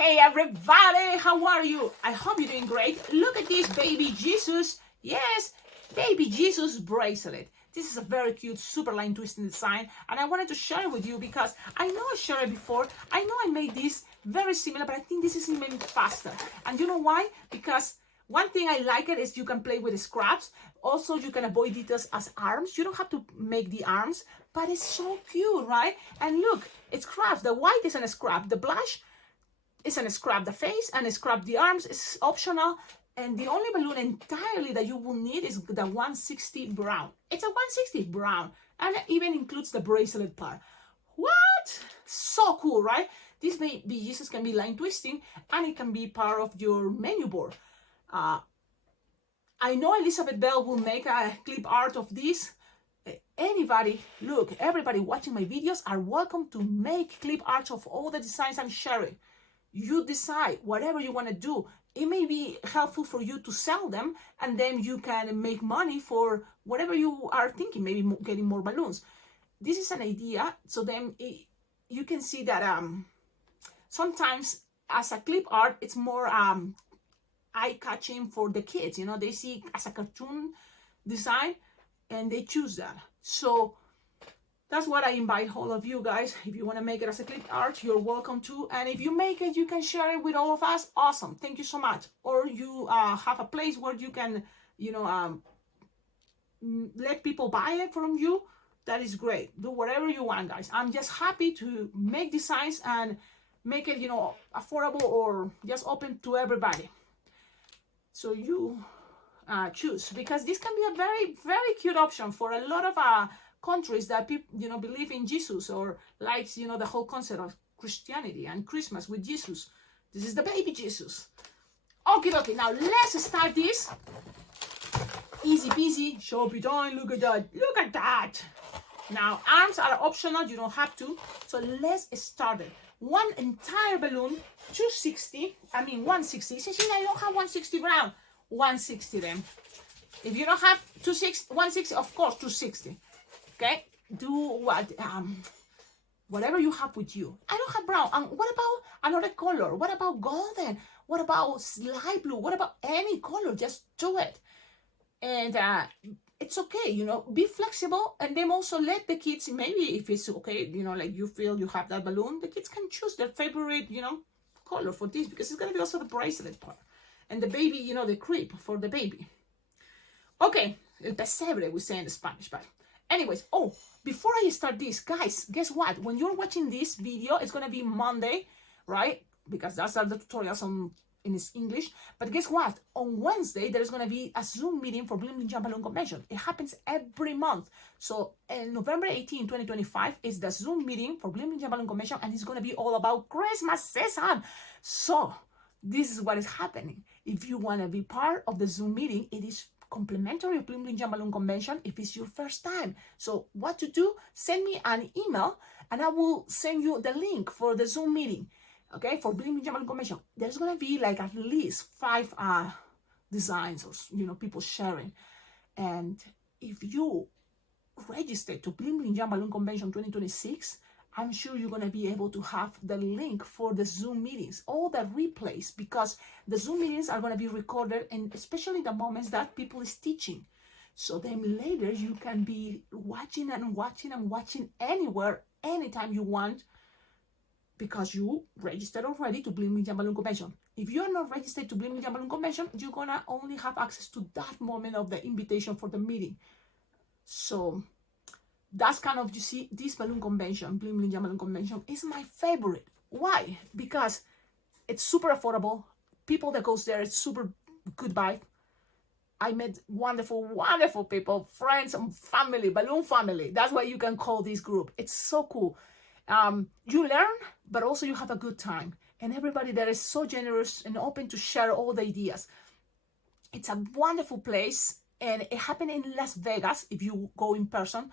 Hey everybody, how are you? I hope you're doing great. Look at this baby Jesus. Yes, baby Jesus bracelet. This is a very cute super line twisting design, and I wanted to share it with you because I know I shared it before. I know I made this very similar, but I think this is even faster. And you know why? Because one thing I like it is you can play with the scraps. Also, you can avoid details as arms. You don't have to make the arms, but it's so cute, right? And look, it's scraps. The white is a scrap. The blush is a scrap. The face and scrap the arms is optional. And the only balloon entirely that you will need is the 160 brown. It's a 160 brown, and it even includes the bracelet part. What? So cool, right? This baby Jesus can be line twisting, and it can be part of your menu board. I know Elizabeth Bell will make a clip art of this. Anybody, look, everybody watching my videos are welcome to make clip art of all the designs I'm sharing. You decide whatever you want to do. It may be helpful for you to sell them, and then you can make money for whatever you are thinking, maybe getting more balloons. This is an idea, so then you can see that sometimes as a clip art, it's more eye-catching for the kids. You know, they see as a cartoon design and they choose that. So that's what I invite all of you guys. If you want to make it as a clip art, you're welcome to. And if you make it, you can share it with all of us. Awesome. Thank you so much. Or you have a place where you can, you know, let people buy it from you. That is great. Do whatever you want, guys. I'm just happy to make designs and make it, you know, affordable or just open to everybody. So you choose, because this can be a very, very cute option for a lot of countries that people, you know, believe in Jesus or likes, you know, the whole concept of Christianity and Christmas with Jesus. This is the baby Jesus. Okay, now let's start this. Easy peasy, shoppy time. Look at that. Look at that. Now, arms are optional. You don't have to. So let's start it. One entire balloon, 260. I mean, 160. Cecilia, I don't have 160 brown. 160 then. If you don't have 160, of course, 260. Okay? Do what? Whatever you have with you. I don't have brown. And what about another color? What about golden? What about light blue? What about any color? Just do it. And it's okay, you know, be flexible, and then also let the kids, maybe if it's okay, you know, like you feel you have that balloon, the kids can choose their favorite, you know, color for this, because it's going to be also the bracelet part. And the baby, you know, the crib for the baby. Okay, el pesebre, we say in Spanish, but anyways, oh, before I start this, guys, guess what? When you're watching this video, it's going to be Monday, right? Because that's the tutorials in English. But guess what? On Wednesday, there's going to be a Zoom meeting for Bling Bling Jam Balloon Convention. It happens every month. So November 18, 2025 is the Zoom meeting for Bling Bling Jam Balloon Convention, and it's going to be all about Christmas season. So this is what is happening. If you want to be part of the Zoom meeting, it is complimentary of Bling Bling Jam Balloon Convention if it's your first time. So what to do? Send me an email, and I will send you the link for the Zoom meeting. Okay, for Bling Bling Jam Balloon Convention, there's gonna be like at least 5 designs, or you know, people sharing. And if you register to Bling Bling Jam Balloon Convention 2026, I'm sure you're gonna be able to have the link for the Zoom meetings, all the replays, because the Zoom meetings are gonna be recorded, and especially the moments that people is teaching. So then later you can be watching and watching and watching anywhere, anytime you want, because you registered already to Bling Bling Jam Balloon Convention. If you're not registered to Bling Bling Jam Balloon Convention, you're gonna only have access to that moment of the invitation for the meeting. So that's kind of, you see, this balloon convention, Bling Bling Jam Balloon Convention, is my favorite. Why? Because it's super affordable. People that goes there, it's super good vibe. I met wonderful, wonderful people, friends and family, balloon family. That's what you can call this group. It's so cool. You learn, but also you have a good time. And everybody there is so generous and open to share all the ideas. It's a wonderful place, and it happened in Las Vegas if you go in person.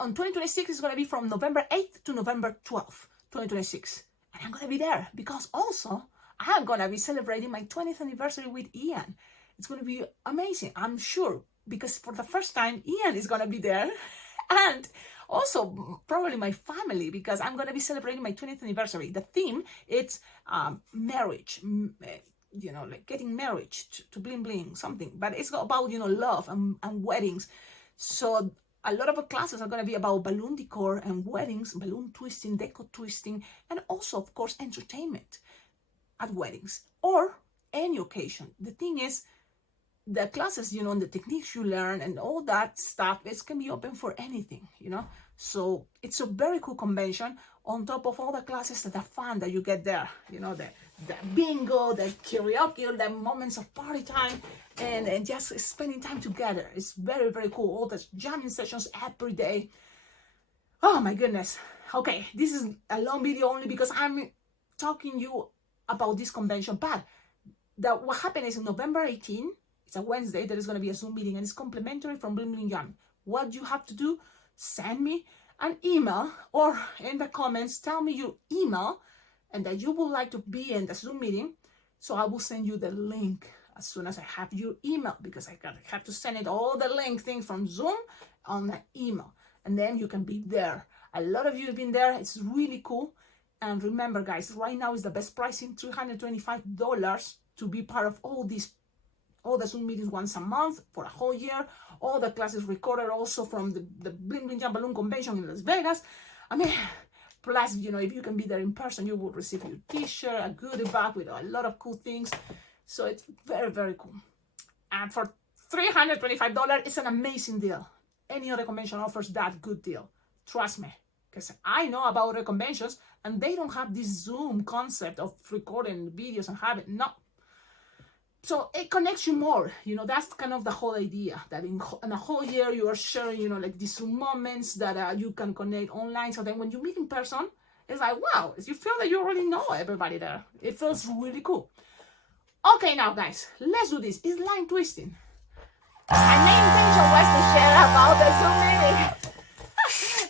On 2026, it's going to be from November 8th to November 12th, 2026. And I'm going to be there because also I'm going to be celebrating my 20th anniversary with Ian. It's going to be amazing, I'm sure, because for the first time, Ian is going to be there. And Also probably my family, because I'm going to be celebrating my 20th anniversary. The theme, it's marriage, you know, like getting married to bling bling, something, but it's about, you know, love and weddings. So a lot of the classes are going to be about balloon decor and weddings, balloon twisting, deco twisting, and also, of course, entertainment at weddings or any occasion. The thing is, the classes, you know, and the techniques you learn and all that stuff, it can be open for anything, you know. So it's a very cool convention, on top of all the classes that are fun that you get there, you know, the bingo, the karaoke, the moments of party time, and just spending time together. It's very, very cool. All the jamming sessions every day. Oh my goodness. Okay, this is a long video only because I'm talking you about this convention, but what happened is November 18, it's a Wednesday, there is going to be a Zoom meeting, and it's complimentary from Bling Bling Jam. What you have to do, send me an email, or in the comments, tell me your email and that you would like to be in the Zoom meeting. So I will send you the link as soon as I have your email, because I have to send it all the link things from Zoom on the email, and then you can be there. A lot of you have been there. It's really cool. And remember, guys, right now is the best pricing, $325 to be part of all the Zoom meetings once a month for a whole year. All the classes recorded also from the Bling Bling Jam Balloon Convention in Las Vegas. I mean, plus, you know, if you can be there in person, you will receive your t-shirt, a goodie bag with a lot of cool things. So it's very, very cool. And for $325, it's an amazing deal. Any other convention offers that good deal. Trust me, because I know about other conventions and they don't have this Zoom concept of recording videos and having, no. So it connects you more, you know, that's kind of the whole idea, that in a whole year you are sharing, you know, like these moments that you can connect online. So then when you meet in person, it's like, wow, you feel that you already know everybody there. It feels really cool. Okay, now guys, let's do this. It's line twisting. My main intention was to share about the Zoom meeting.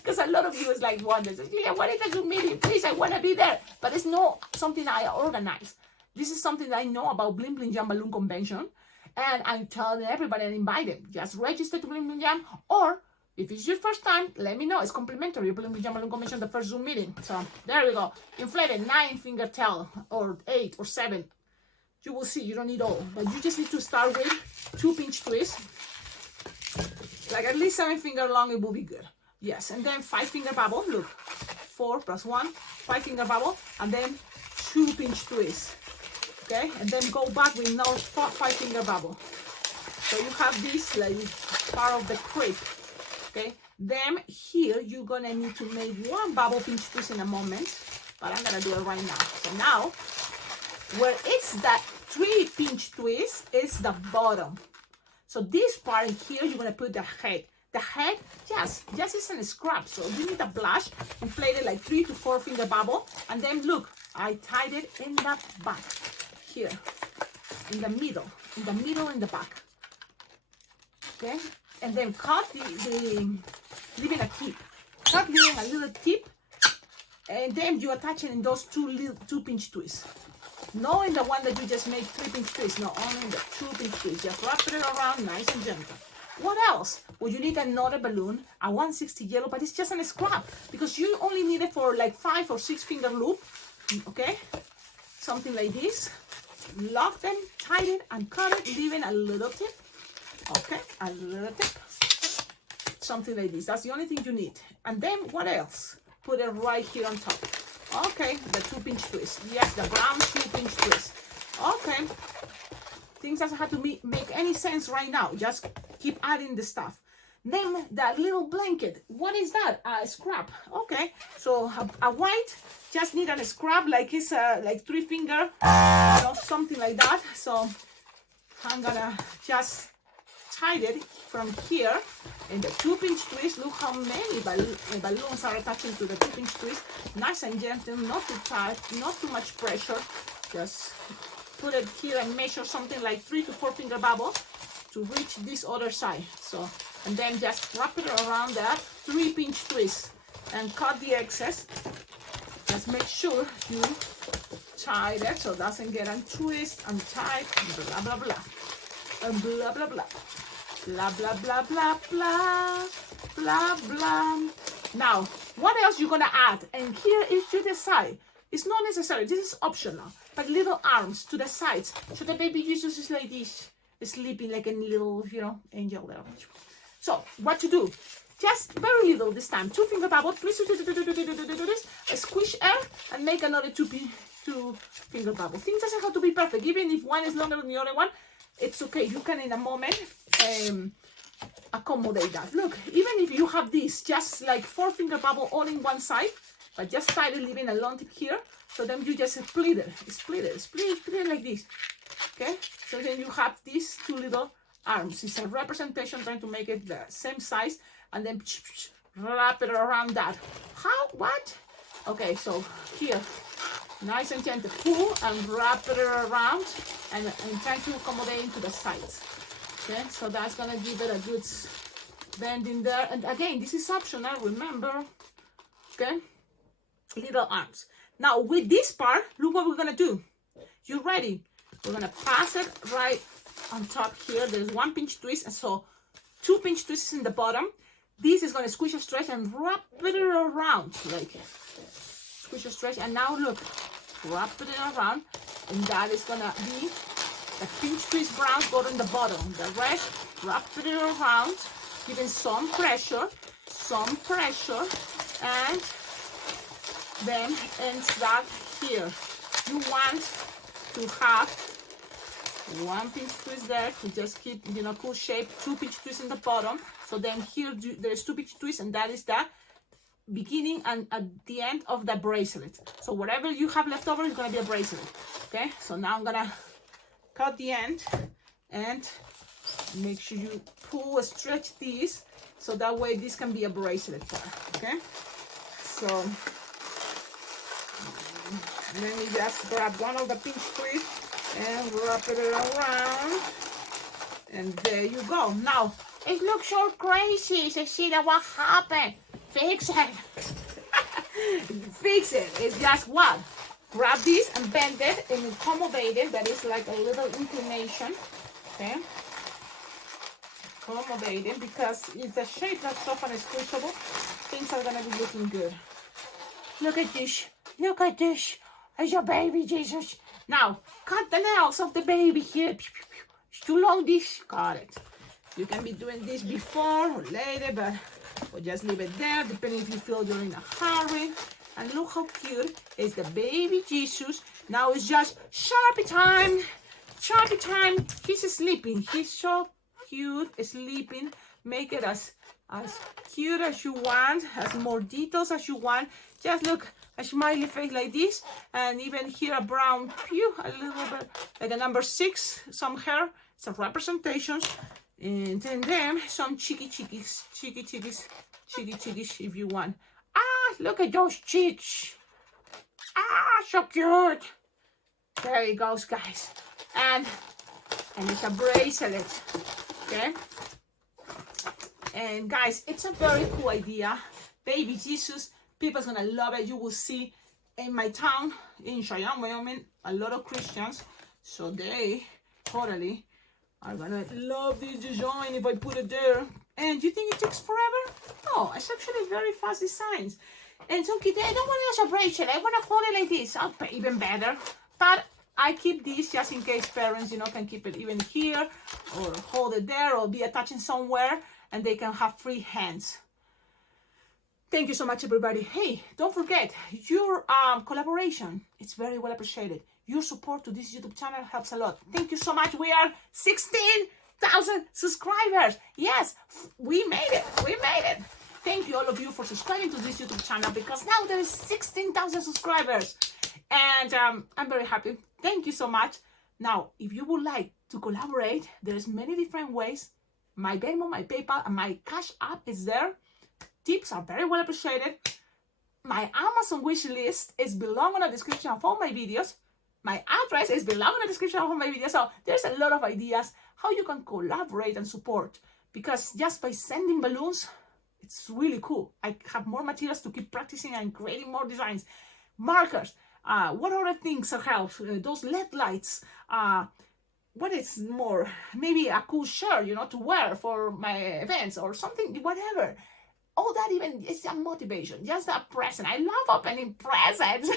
Because a lot of you is like wondering, Cecilia, what is the Zoom meeting? Please, I want to be there. But it's not something I organize. This is something that I know about Bling Bling Jam Balloon Convention, and I'm telling everybody and invite them. Just register to Bling Bling Jam, or if it's your first time, let me know. It's complimentary. Bling Bling Jam Balloon Convention, the first Zoom meeting. So there we go. Inflated 9-finger tail, or 8 or 7. You will see. You don't need all, but you just need to start with 2 pinch twists. Like at least 7-finger long, it will be good. Yes, and then 5-finger bubble. Look, 4 plus 1, 5-finger bubble, and then 2 pinch twists. Okay, and then go back with no 5-finger bubble. So you have this like part of the creep. Okay, then here you're gonna need to make 1 bubble pinch twist in a moment, but I'm gonna do it right now. So now, where it's that 3 pinch twist is the bottom. So this part here, you're gonna put the head. The head, just isn't a scrap. So you need a blush, inflated like 3 to 4-finger bubble, and then look, I tied it in the back. Here, in the middle in the back. Okay, and then cut leaving a tip. Cut leaving a little tip, and then you attach it in those 2 pinch twists. Not in the one that you just made 3 pinch twists. No, only in the 2 pinch twists. Just wrap it around nice and gentle. What else? Well, you need another balloon, a 160 yellow, but it's just a scrap because you only need it for like 5 or 6-finger loop. Okay, something like this. Lock them, tie it, and cut it, leaving a little tip. Okay, a little tip. Something like this. That's the only thing you need. And then what else? Put it right here on top. Okay, the 2 pinch twist. Yes, the brown 2 pinch twist. Okay. Things doesn't have to make any sense right now. Just keep adding the stuff. Then that little blanket. What is that? A scrap. Okay, so a white. Just need a scrap like it's like 3-finger, you know, something like that. So I'm gonna just tie it from here in the 2 pinch twist. Look how many balloons are attaching to the 2 pinch twist. Nice and gentle, not too tight, not too much pressure. Just put it here and measure something like 3 to 4-finger bubble to reach this other side. So, and then just wrap it around that 3 pinch twist and cut the excess. Just make sure you tie it so it doesn't get untwist and tight, blah blah blah, and blah blah blah, blah blah blah blah blah blah blah. Now, what else you're gonna add? And here is you decide. It's not necessary, this is optional, but little arms to the sides. So the baby Jesus is like this, sleeping like a little, you know, angel there. So what to do? Just very little this time. 2 finger bubble. Please do this. Squish air and make another 2 finger bubble. Things doesn't have to be perfect. Even if one is longer than the other one, it's okay. You can in a moment accommodate that. Look, even if you have this, just like 4 finger bubble all in one side, but just try to leaving a long tip here. So then you just split it like this. Okay? So then you have these 2 little arms. It's a representation, trying to make it the same size, and then wrap it around that. How? What? Okay, so here, nice and gentle, pull and wrap it around, and try to accommodate into the sides. Okay, so that's gonna give it a good bend in there. And again, this is optional, remember. Okay, little arms. Now with this part, look what we're gonna do. You ready? We're gonna pass it right on top here. There's 1 pinch twist, and so 2 pinch twists in the bottom. This is gonna squish and stretch and wrap it around, like squish and stretch. And now look, wrap it around, and that is gonna be a pinch twist brown go in the bottom. The rest, wrap it around, giving some pressure, and then ends that here. You want to have 1 pinch twist there to just keep, you know, cool shape. 2 pinch twists in the bottom. So then here there's 2 pinch twists, and that is the beginning and at the end of the bracelet. So whatever you have left over is gonna be a bracelet. Okay, so now I'm gonna cut the end and make sure you pull, stretch this, so that way this can be a bracelet part. Okay, so let me just grab one of the pinch twists and wrap it around, and there you go. Now it looks so crazy, Cecilia. What happened? Fix it. Fix it. It's just what? Grab this and bend it and accommodate it. That is like a little inclination. Okay. Accommodate it, because it's a shape that's soft and squishable. Things are gonna be looking good. Look at this. Look at this. It's your baby Jesus. Now cut the nails of the baby here. It's too long. This. Got it. You can be doing this before or later, but we'll just leave it there, depending if you feel you're in a hurry. And look how cute is the baby Jesus. Now it's just Sharpie time. Sharpie time. He's sleeping. He's so cute, sleeping. Make it as cute as you want, as more details as you want. Just look, a smiley face like this, and even here a brown pew, a little bit like a number 6, some hair, some representations. And then some cheeky cheekies if you want. Ah, look at those cheeks. Ah, so cute. There it goes, guys. And it's a bracelet. Okay. And guys, it's a very cool idea. Baby Jesus, people's gonna love it. You will see in my town, in Cheyenne, Wyoming, a lot of Christians. So they totally are gonna love this design if I put it there. And you think it takes forever? No, it's actually very fast designs. And some kids, I don't want it as a bracelet, I want to hold it like this. Okay, even better. But I keep this just in case parents, you know, can keep it even here, or hold it there, or be attaching somewhere, and they can have free hands. Thank you so much, everybody. Hey, don't forget, your collaboration, it's very well appreciated. Your support to this YouTube channel helps a lot. Thank you so much. We are 16,000 subscribers. Yes, we made it. We made it. Thank you all of you for subscribing to this YouTube channel, because now there is 16,000 subscribers. And I'm very happy. Thank you so much. Now, if you would like to collaborate, there's many different ways. My Venmo, my PayPal, and my Cash App is there. Tips are very well appreciated. My Amazon wish list is below in the description of all my videos. My address is below in the description of all my videos. So there's a lot of ideas how you can collaborate and support. Because just by sending balloons, it's really cool. I have more materials to keep practicing and creating more designs. Markers. What other things help? Those LED lights. What is more? Maybe a cool shirt, you know, to wear for my events or something, whatever. all that even is a motivation, just a present. I love opening presents.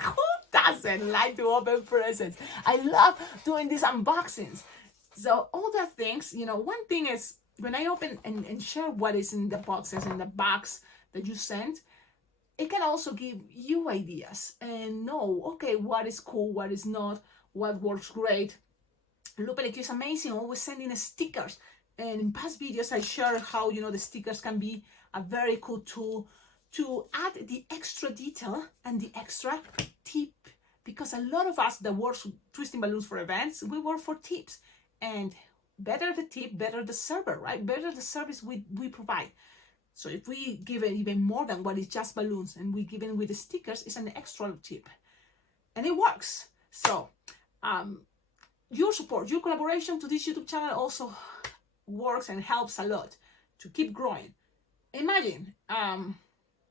Who doesn't like to open presents? I love doing these unboxings. So all the things, one thing is when I open and share what is in the boxes, in the box that you sent, it can also give you ideas and know, okay, what is cool, what is not, what works great. Lupelic is amazing, always sending stickers. And in past videos, I shared how, the stickers can be a very cool tool to add the extra detail and the extra tip. Because a lot of us that work twisting balloons for events, we work for tips. And better the tip, better the server, right? Better the service we provide. So if we give it even more than what is just balloons and we give it with the stickers, it's an extra tip. And it works. So your support, your collaboration to this YouTube channel also works and helps a lot to keep growing. Imagine,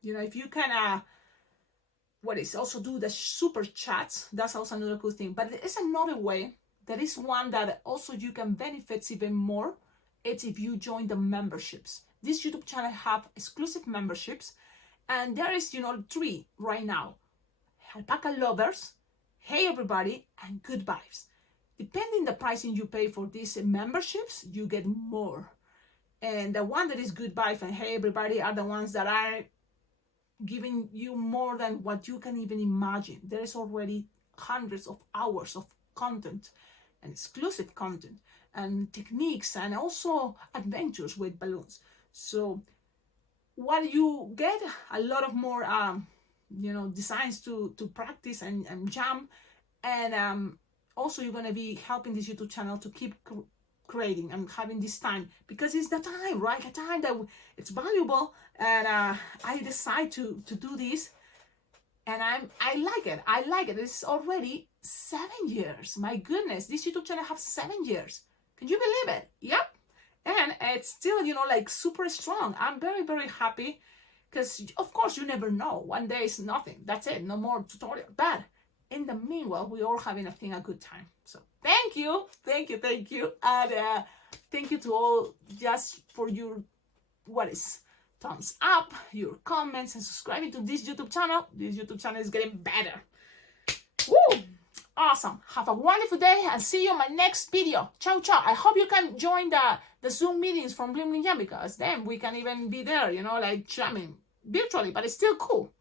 if you can, also do the super chats. That's also another cool thing. But there is another way. There is one that also you can benefit even more. It's if you join the memberships. This YouTube channel have exclusive memberships, and there is 3 right now: Alpaca Lovers, Hey Everybody, and Good Vibes. Depending the pricing you pay for these memberships, you get more. And the one that is Good Vibes and Hey Everybody are the ones that are giving you more than what you can even imagine. There is already hundreds of hours of content and exclusive content and techniques and also adventures with balloons. So what you get, a lot of more designs to practice and jam, and also you're going to be helping this YouTube channel to keep creating and having this time, because it's the time, right? The time that it's valuable, and I decide to do this, and I like it. It's already 7 years. My goodness, this YouTube channel has 7 years. Can you believe it? Yep. And it's still, super strong. I'm very, very happy, because of course you never know. One day is nothing. That's it. No more tutorial. But in the meanwhile, we're all having a good time. So thank you. And thank you to all just for your, thumbs up, your comments, and subscribing to this YouTube channel. This YouTube channel is getting better. Woo! Awesome. Have a wonderful day. I'll see you in my next video. Ciao, ciao. I hope you can join the Zoom meetings from Bling Bling Jam, because then we can even be there, jamming virtually, but it's still cool.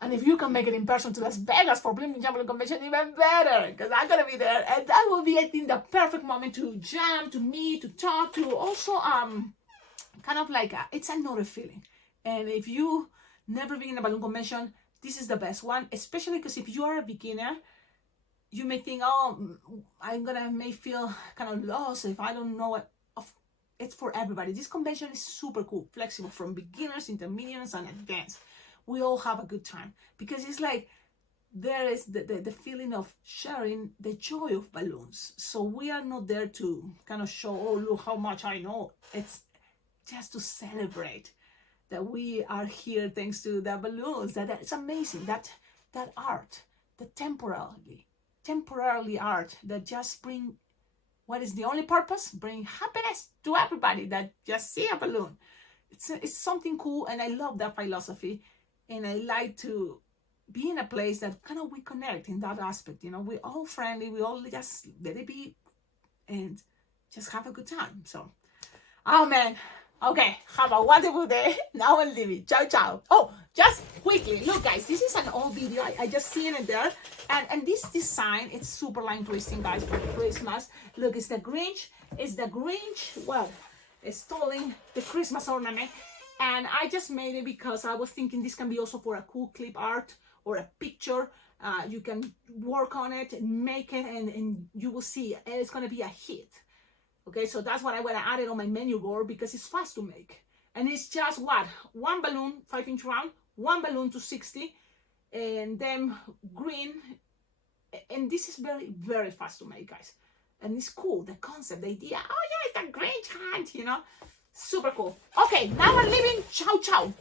And if you can make it in person to Las Vegas for Bling Bling Jam Convention, even better, because I'm going to be there. And that will be, I think, the perfect moment to jam, to meet, to talk, to also, it's another feeling. And if you never been in a balloon convention, this is the best one, especially because if you are a beginner, you may think, may feel kind of lost if I don't know it. It's for everybody. This convention is super cool, flexible, from beginners, intermediates, and advanced. We all have a good time, because it's like there is the feeling of sharing the joy of balloons. So we are not there to kind of show, look how much I know. It's just to celebrate that we are here thanks to the balloons. That it's amazing, that art, the temporarily art that just bring, what is the only purpose? Bring happiness to everybody that just see a balloon. It's something cool, and I love that philosophy, and I like to be in a place that kind of we connect in that aspect. We're all friendly, we all just let it be and just have a good time. So, oh man. Okay, have a wonderful day. Now I'm leaving. Ciao, ciao. Oh, just quickly, look guys, this is an old video. I just seen it there. And this design, it's super line twisting, guys, for Christmas. Look, it's the Grinch. Well, it's stealing the Christmas ornament. And I just made it because I was thinking this can be also for a cool clip art or a picture. You can work on it and make it, and you will see it's going to be a hit. Okay, so that's what I want to add it on my menu board, because it's fast to make. And it's just one balloon, 5-inch round, one balloon to 60, and then green. And this is very, very fast to make, guys. And it's cool, the concept, the idea. Oh yeah, it's a great hand, super cool. Okay, now I'm leaving. Ciao, ciao.